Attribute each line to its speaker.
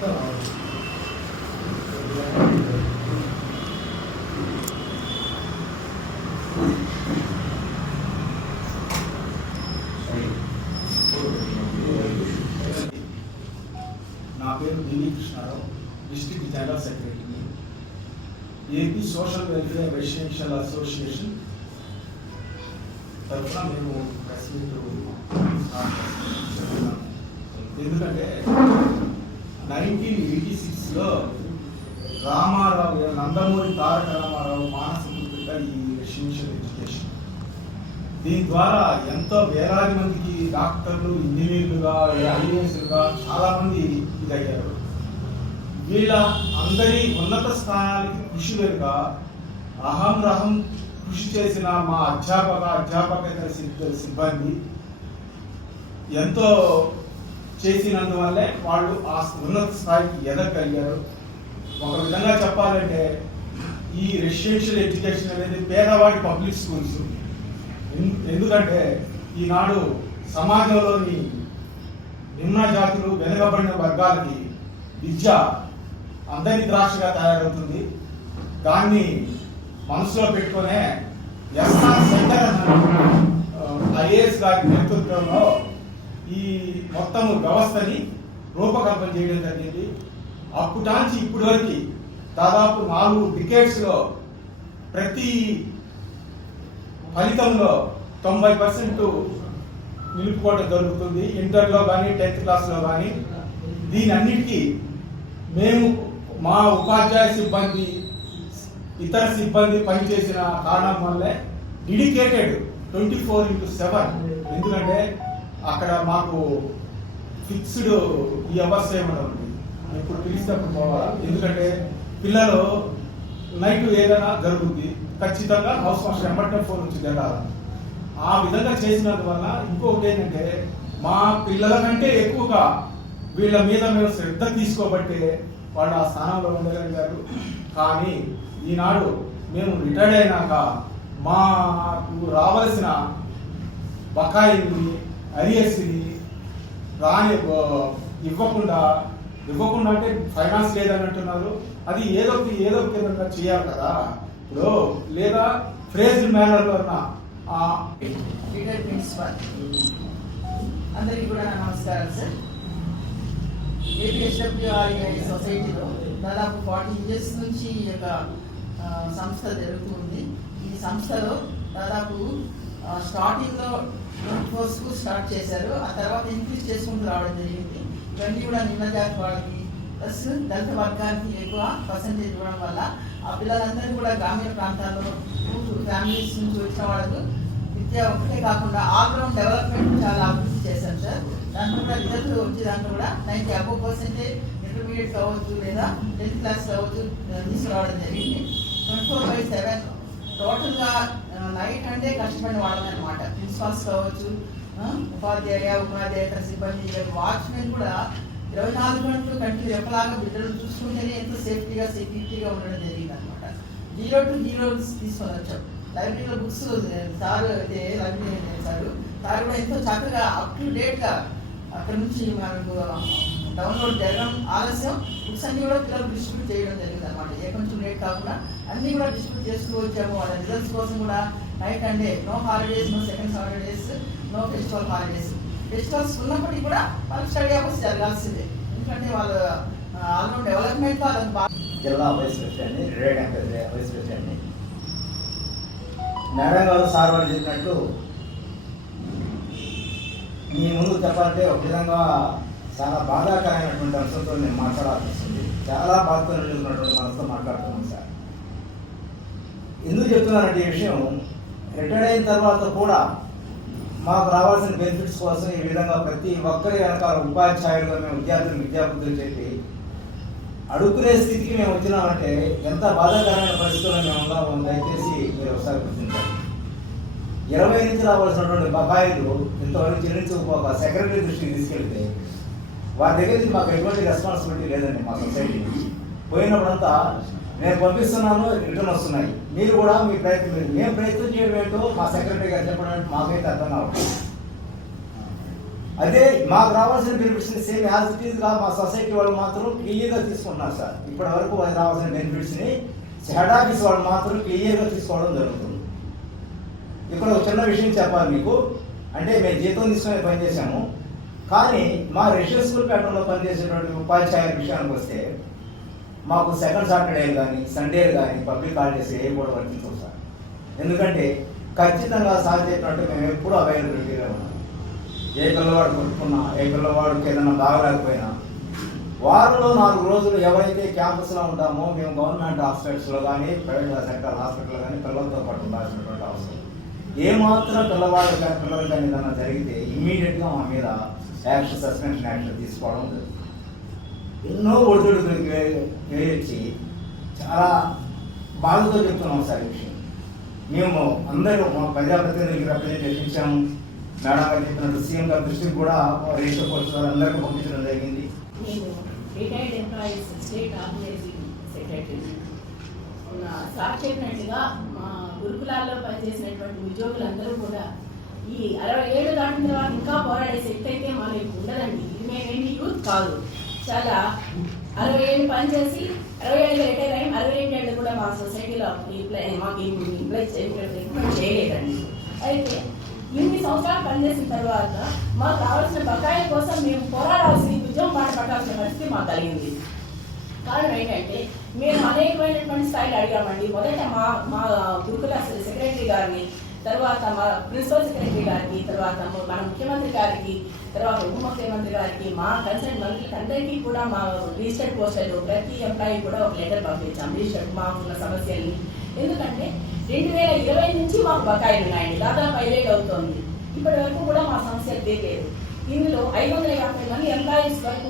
Speaker 1: నా పేరు Dilip Krishnarao district general secretary. AP social welfare residential association తరఫున మేము ప్రెస్ మీట్ ఎందుకంటే నైన్టీన్ ఎయిటీ సిక్స్లో రామారావు నందమూరి తారక రామారావు మానసిక ఈ రెసిడెన్షియల్ ఎడ్యుకేషన్. దీని ద్వారా ఎంతో వేలాది మందికి డాక్టర్లు ఇంజనీర్లుగా ఐఏఎస్లుగా చాలామంది ఇదయ్యారు. వీళ్ళ అందరి ఉన్నత స్థానానికి కృషి వెనుక అహం రహం కృషి చేసిన మా అధ్యాపక అధ్యాపక సిబ్బంది ఎంతో చేసినందువల్లే వాళ్ళు ఆ ఉన్నత స్థాయికి ఎదగలిగారు. ఒక విధంగా చెప్పాలంటే ఈ రెసిడెన్షియల్ ఎడ్యుకేషన్ అనేది పేదవాడి పబ్లిక్ స్కూల్స్ ఎందుకంటే ఈనాడు సమాజంలోని నిమ్న జాతులు వెనుకబడిన వర్గాలకి విద్య అందరి ద్రాక్షగా తయారవుతుంది. దాన్ని మనసులో పెట్టుకునే ఎస్ఆర్ శంకర్ ఐఏఎస్ గారి నేతృత్వంలో ఈ మొత్తం వ్యవస్థని రూపకల్పన చేయడం జరిగింది. అప్పుటాంచి ఇప్పటి వరకు దాదాపు నాలుగు డికేట్స్లో ప్రతి ఫలితంలో తొంభై పర్సెంట్ నిలుపుకోవడం జరుగుతుంది. ఇంటర్లో కానీ టెన్త్ క్లాస్లో కానీ దీని అన్నిటికీ మేము మా ఉపాధ్యాయ సిబ్బంది ఇతర సిబ్బంది పనిచేసిన కారణం వల్లే dedicated twenty four into seven. ఎందుకంటే అక్కడ మాకు ఫిక్స్డ్ ఈ అవర్స్ ఏమైనా ఉంది? ఇప్పుడు పిలిస్తే అప్పుడు పోవాలా ఎందుకంటే పిల్లలు నైట్ ఏదైనా జరుగుద్ది ఖచ్చితంగా హౌస్ మాస్టర్ ఎంబట్టే ఫోన్ నుంచి వెళ్ళాలి ఆ విధంగా చేసినందువల్ల ఇంకొకటి ఏంటంటే మా పిల్లల కంటే ఎక్కువగా వీళ్ళ మీద మేము శ్రద్ధ తీసుకోబట్టే వాళ్ళు ఆ స్థానంలో ఉండగలిగారు కానీ ఈనాడు మేము రిటైర్డ్ అయినాక మాకు రావలసిన బకాయిని అరియస్ని రాని ఇవ్వకుండా ఇవ్వకుండా అంటే ఫైనాన్స్ లేదన్నట్టున్నారు అంటున్నారు అది ఏదో ఏదో ఒక విధంగా చేయాలి కదా. ఇప్పుడు లేదా ఫ్రేజ్ మేనర్లో ఆ
Speaker 2: రిటైర్డ్ ప్రిన్సిపాల్ అందరికీ కూడా నమస్కారం సార్ ఏపీఎస్డబ్ల్యూఆర్ఐ సొసైటీలో దాదాపు ఫార్టీ ఇయర్స్ నుంచి ఈ యొక్క సంస్థ జరుగుతుంది ఈ సంస్థలో దాదాపు స్టార్టింగ్లో స్కూల్ స్టార్ట్ చేశారు. ఆ తర్వాత ఇంక్రీజ్ చేసుకుంటూ రావడం జరిగింది. ఇవన్నీ కూడా నిమ్న జాతి వాళ్ళకి ప్లస్ దళిత వర్గానికి ఎక్కువ పర్సంటేజ్ ఇవ్వడం వల్ల ఆ పిల్లలందరూ కూడా గ్రామీణ ప్రాంతాల్లో ఫ్యామిలీస్ నుంచి వచ్చిన వాళ్ళకు విద్య ఒకటే కాకుండా ఆల్రౌండ్ డెవలప్మెంట్ చాలా అభివృద్ధి చేశారు సార్. దాంట్లో కూడా రిజల్ట్ వచ్చే దాంట్లో కూడా నైన్టీ అబౌవ్ పర్సెంటేజ్ ఇంటర్మీడియట్ కావచ్చు లేదా టెన్త్ క్లాస్ కావచ్చు తీసుకురావడం జరిగింది. ట్వంటీ ఫోర్ బై సెవెన్ టోటల్గా నైట్ అంటే కష్టపడిన వాళ్ళమే అనమాట ప్రిన్సిపాల్స్ కావచ్చు ఉపాధ్యాయ ఉపాధ్యాయేతర సిబ్బంది వాచ్మెన్ కూడా ఇరవై నాలుగు గంటలు కంటిన్యూ ఎప్పలాగా బిడ్డలు చూసుకుంటేనే ఎంతో సేఫ్టీగా సెక్యూరిటీగా ఉండడం జరిగింది అనమాట జీరో టు జీరో తీసుకొని వచ్చాం లైబ్రరీలో బుక్స్ సార్ అయితే లైబ్రరీ సార్ సార్ కూడా ఎంతో చక్కగా అప్ టు డేట్గా అక్కడ నుంచి మనకు డౌన్లోడ్ జరగడం ఆలస్యం బుక్స్ అన్ని కూడా పిల్లలు డిస్ట్రిబ్యూట్ చేయడం జరిగింది అనమాట ఏ కొంచెం లేట్ కాకుండా అన్ని కూడా డిస్ట్రిబ్యూట్ చేస్తూ వచ్చాము. వాళ్ళ రిజల్ట్స్ కోసం కూడా నైట్ అంటే no holidays no second holidays no festival holidays festivals ఉన్నప్పటికీ కూడా వాళ్ళకి స్టడీ అవర్స్ జరగాల్సిందే. ఎందుకంటే వాళ్ళ ఆల్రౌండ్ డెవలప్మెంట్ వాళ్ళకి బాగా
Speaker 3: జిల్లా వైస్ ప్రెసిడెంట్ని రిటైర్డ్ వైస్ ప్రెసిడెంట్ని మేడం గారు సార్ వాళ్ళు చెప్పినట్లు మీ ముందు చెప్పాలంటే ఒక విధంగా చాలా బాధాకరమైనటువంటి అంశంతో నేను మాట్లాడాల్సి వస్తుంది. చాలా బాధతో నిలుగుతున్నటువంటి మనసుతో మాట్లాడుతున్నాను సార్. ఎందుకు చెప్తున్నానంటే ఈ విషయం రిటైర్ అయిన తర్వాత కూడా మాకు రావాల్సిన బెనిఫిట్స్ కోసం ఈ విధంగా ప్రతి ఒక్కరి వెనకాల ఉపాధ్యాయులుగా మేము విద్యార్థులు విద్యాబుద్ధులు చెప్పి అడుగునే స్థితికి మేము వచ్చినామంటే ఎంత బాధాకరమైన పరిస్థితుల్లో మేము ఉన్నామో దయచేసి మీరు ఒకసారి గుర్తించాలి. ఇరవై నుంచి రావాల్సినటువంటి బకాయిలు ఇంతవరకు చెల్లించకపోక సెక్రటరీ దృష్టికి తీసుకెళ్తే వారి దగ్గర నుంచి మాకు ఎటువంటి రెస్పాన్సిబిలిటీ లేదండి మా సొసైటీ పోయినప్పుడంతా నేను పంపిస్తున్నాను రిటర్న్ వస్తున్నాయి. మీరు కూడా మీ ప్రయత్నం మీరు మేము ప్రయత్నం చేయడం ఏంటో మా సెక్రటరీ గారు చెప్పడం మాకైతే అర్థం కావట్లేదు. అదే మాకు రావాల్సిన బెనిఫిట్స్ని సేమ్ యాజ్ ఇట్ ఈస్గా మా సొసైటీ వాళ్ళు మాత్రం క్లియర్గా తీసుకుంటున్నారు సార్. ఇప్పటి వరకు రావాల్సిన బెనిఫిట్స్ని హెడ్ ఆఫీస్ వాళ్ళు మాత్రం క్లియర్గా తీసుకోవడం జరుగుతుంది. ఇక్కడ ఒక చిన్న విషయం చెప్పాలి మీకు. అంటే మేము జీతం తీసుకుని పనిచేసాము కానీ మా రెసిడెన్స్ స్కూల్ ప్యాటర్న్లో పనిచేసేటువంటి ఉపాధ్యాయుల విషయానికి వస్తే మాకు సెకండ్ సాటర్డే కానీ సండే కానీ పబ్లిక్ హాలిడేస్ ఏ కూడా వర్తించవు సార్. ఎందుకంటే ఖచ్చితంగా సార్ చెప్పినట్టు మేము ఎప్పుడూ అవైలబిలిటీగా ఉన్నాం. ఏ పిల్లవాడు కొట్టుకున్నా ఏ పిల్లవాడికి ఏదైనా బాగలేకపోయినా వారంలో నాలుగు రోజులు ఎవరైతే క్యాంపస్లో ఉంటామో మేము గవర్నమెంట్ హాస్పిటల్స్లో కానీ ప్రైవేట్ సెక్టర్ హాస్పిటల్లో కానీ పిల్లలతో పాటు ఉండాల్సినటువంటి అవసరం. ఏమాత్రం పిల్లవాడు కానీ పిల్లలు కానీ ఏదైనా జరిగితే ఇమ్మీడియట్గా మా మీద యాక్షన్ సస్పెన్షన్ యాక్షన్ తీసుకోవడం ఎన్నో ఒడిదుడుకులు వేయొచ్చి చాలా బాధతో చెప్తున్నాం సార్ ఈ విషయం. మేము అందరూ మా ప్రజాప్రతినిధులకి రిప్రజెంటేషన్ ఇచ్చాము. మేడం గారు చెప్పినట్టు సీఎం గారి దృష్టికి కూడా రేషియో పోస్ట్ వారు అందరికీ పంపించడం జరిగింది.
Speaker 4: Retired employees state organizing secretary sir చెప్పినట్టుగా మా గురుకులాల్లో పనిచేసినటువంటి ఉద్యోగులందరూ కూడా ఈ అరవై ఏళ్ళు దాటిన తర్వాత ఇంకా పోరాడే శక్తి అయితే మనకి ఉండదండి. ఇది మేమేమి యూత్ కాదు. చాలా అరవై ఏళ్ళు పనిచేసి అరవై ఏళ్ళు రిటైర్ అయ్యి అరవై రెండు ఏళ్ళు కూడా మా సొసైటీలో ఇంప్లై మాకు ఇంప్లై చేయలేదండి. అయితే ఇన్ని సంవత్సరాలు పనిచేసిన తర్వాత మాకు కావాల్సిన బకాయిల కోసం మేము పోరాడాల్సి ఉద్యోగం పాట పట్టాల్సిన పరిస్థితి మాకు కలిగింది. కారణం ఏంటంటే మేము అనేకమైనటువంటి స్థాయిలో అడిగామండి. మొదట మా మా గురుకుల సెక్రటరీ గారిని తర్వాత మా ప్రిన్సిపల్ సెక్రటరీ గారికి తర్వాత మన ముఖ్యమంత్రి గారికి తర్వాత ఉప ముఖ్యమంత్రి గారికి మా కన్సర్న్ మంత్రులకి అందరికీ కూడా మా రిజిస్టర్డ్ పోస్టర్లు ప్రతి ఎంప్లాయీ కూడా ఒక లెటర్ పంపించాం. రిజిస్టర్డ్ మాకున్న సమస్యల్ని. ఎందుకంటే రెండు వేల ఇరవై నుంచి మాకు బకాయిలు ఉన్నాయండి. దాదాపు ఐదేళ్ళు అవుతోంది. ఇప్పటి వరకు కూడా మా సమస్యలు తీరలేదు. ఇందులో ఐదు వందల యాభై మంది ఎంప్లాయీస్ వరకు